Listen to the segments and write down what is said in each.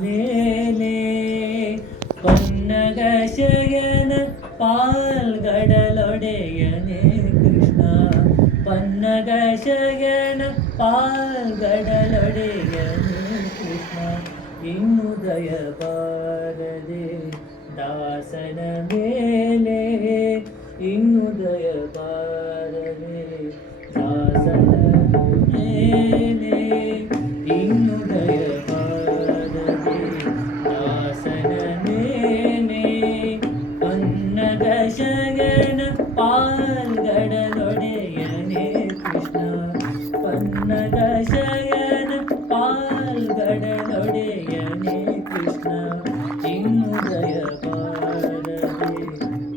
ಮೇಲೆ ಪನ್ನಗ ಶಯನ ಪಾಲ್ಗಡಲೊಡೆಯನೇ ಕೃಷ್ಣ ಪನ್ನಗ ಶಯನ ಪಾಲ್ಗಡಲೊಡೆಯನೇ ಕೃಷ್ಣ ಇನ್ನು ದಯ ಬಾರದೆ ದಾಸನ ಮೇಲೆ ಇನ್ನು ದಯ ಬಾರದೆ ದಾಸನ ಮೇಲೆ ಇನ್ನು ದಯ ಬಾರದೆ ದಾಸನ ಮೇಲೆ ಪನ್ನಗ ಶಯನ ಪಾಲ್ಗಡಲೊಡೆಯನೇ ಕೃಷ್ಣ ಪನ್ನಗ ಶಯನ ಪಾಲ್ಗಡಲೊಡೆಯನೇ ಕೃಷ್ಣ ಇನ್ನು ದಯ ಬಾರದೆ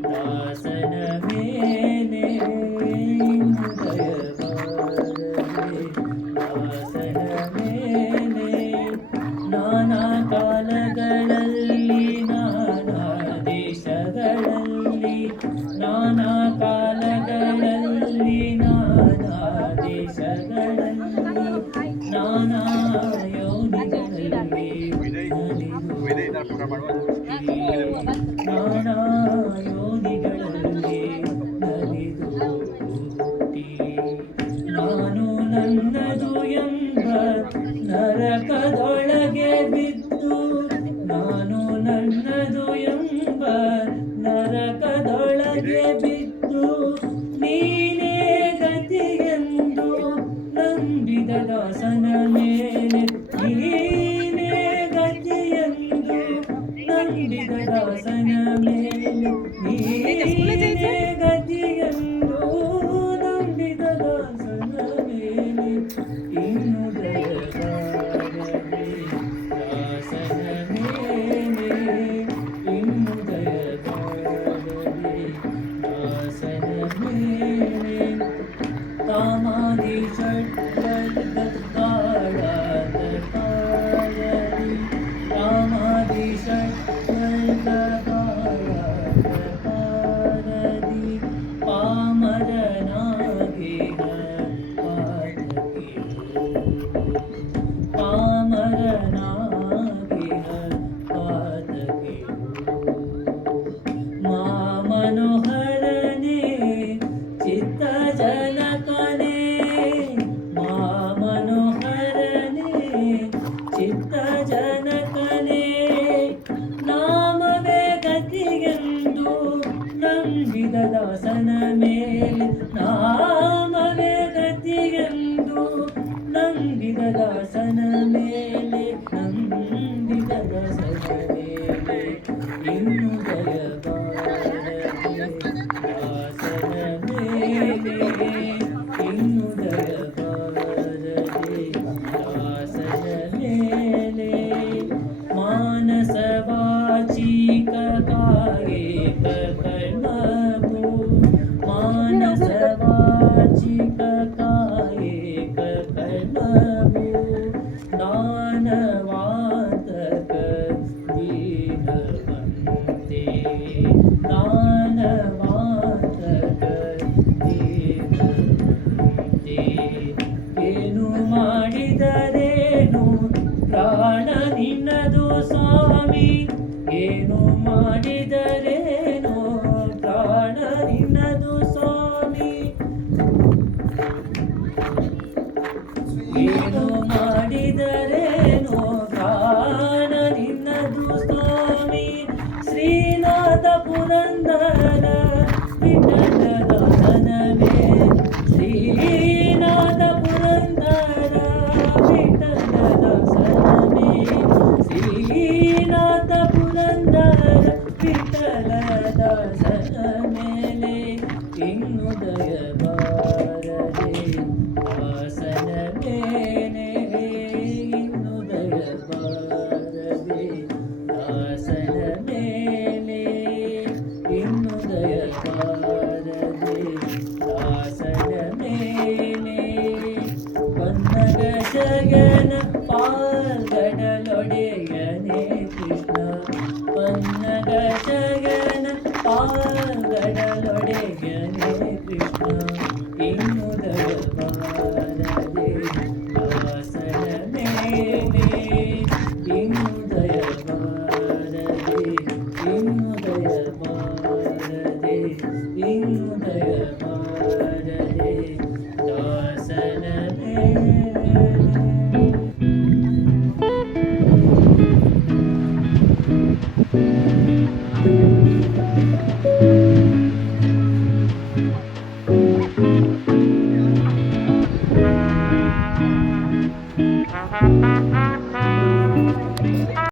ದಾಸನ ಮೇಲೆ ಇನ್ನು ದಯ ಬಾರದೆ ದಾಸನ ಮೇಲೆ ನಾನಾ ಕಾಲಗಳಲ್ಲಿ ನಾನಾ ದೇಶಗಳಲ್ಲಿ ನಾನಾ ಕಾಲಗಳಲ್ಲಿ ನಾನಾ ದೇಶಗಳಲ್ಲಿ ನಾನಾ ಯೋನಿಗಳಲ್ಲಿ ನಾನಾ ಯೋನಿಗಳಲ್ಲಿ ನಲಿದು ಹುಟ್ಟಿ ನಾನು ನನ್ನದು ಎಂಬ ನರಕದೊಳಗೆ ಬಿದ್ದು ನಾನು ನನ್ನದು ಎಂಬ ನರಕದೊಳಗೆ ಬಿದ್ದು ನೀನೇ ಗತಿಯೆಂದು ನಂಬಿದ ದಾಸನ ಮೇಲೆ ನೀನೇ ಗತಿಯೆಂದು ನಂಬಿದ ದಾಸನ ಮೇಲೆ ನೀನೇ ಗತಿಯೆಂದು ನಂಬಿದ ದಾಸನ ಮೇಲೆ ಇನ್ನು ದಯ ಬಾರದೆ ದಾಸನ ಮೇಲೆ ಇನ್ನು ದಯ ಬಾರದೆ ದಾಸನ ಮೇಲೆ ಕಾಮಾದಿ ಷಡ್ವರ್ಗ ಕಾಳಾದ ಕಾಳದಿ ಕಾಮಾದಿ ಷಡ್ವರ್ಗ ಕಾಳಾದ ಕಾಳದಿ ಪಾಮರನಾಗಿಹ ಪಾದಕಿಯು ಪಾಮರನಾಗಿಹ ಪಾದಕಿಯು ಮಾ ಮನೋಹರನೇ ಚಿತ್ತ ಜನಕನೇ ಮಾ ಮನೋಹರನೇ ಚಿತ್ತ ಜನಕನೇ ನಾಮವೇ ಗತಿಗೆಂದು ನಂಬಿದ ದಾಸನ ಮೇಲೆ ನಾಮವೇ ಗತಿಗೆಂದು ನಂಬಿದ ದಾಸನ ಮೇಲೆ ನಂಬಿದ ದಾಸನ ಮೇಲೆ ಇನ್ನು ದಯ ಬಾರದೆ ದಾಸನ ಮೇಲೆ ಇನ್ನು ದಯ ಬಾರದೆ ದಾಸನ ಮೇಲೆ ಮಾನಸ ವಾಚಿಕ ಕಾಯಿಕ ಕರ್ಮಭೂ ಮಾನಸ ವಾಚಿಕ ಕಾಯಿಕ ಕರ್ಮಭೂ ದಾನವಾತಕ ದೀನವಂತೆ ದಾನವಾತಕ ದೀನವಂತೆ ಏನು ಮಾಡಿದರೇನು ಪ್ರಾಣ ನಿನ್ನದು ಸ್ವಾಮಿ ಏನು ಮಾಡಿದರೇನು ಪ್ರಾಣ ನಿನ್ನದು ಸ್ವಾಮಿ ಏನು ಮಾಡಿದರೇನು ಪ್ರಾಣ ನಿನ್ನದು ಸ್ವಾಮಿ ಶ್ರೀನಾಥ ಪುರಂದರ ವಿಠಲ ದಾಸನ ಮೇಲೆ ಶ್ರೀನಾಥ ಪುರಂದರ ವಿಠಲ ದಾಸನ ಮೇಲೆ ಶ್ರೀನಾಥ ಪುರಂದರ ವಿಠಲ ದಾಸನ ಮೇಲೆ ಇನ್ನು ದಯ ಬಾರದೆ ದಾಸನ ಮೇಲೆ ಇನ್ನು ದಯ ಬಾರದೆ ದಾಸನ ಮೇಲೆ ಇನ್ನು ದಯ ಬಾರದೆ ದಾಸನ ಮೇಲೆ ಪನ್ನಗ ಶಯನ ಪಾಲ್ಗಡಲೊಡೆಯನೇ ಕೃಷ್ಣ ಪನ್ನಗ ಶಯನ ಪಾಲ್ಗಡಲೊಡೆಯನೇ ಕೃಷ್ಣ ಇನ್ನು ದಯ ಬಾರದೆ ದಾಸನ ಮೇಲೆ ಇನ್ನು ದಯ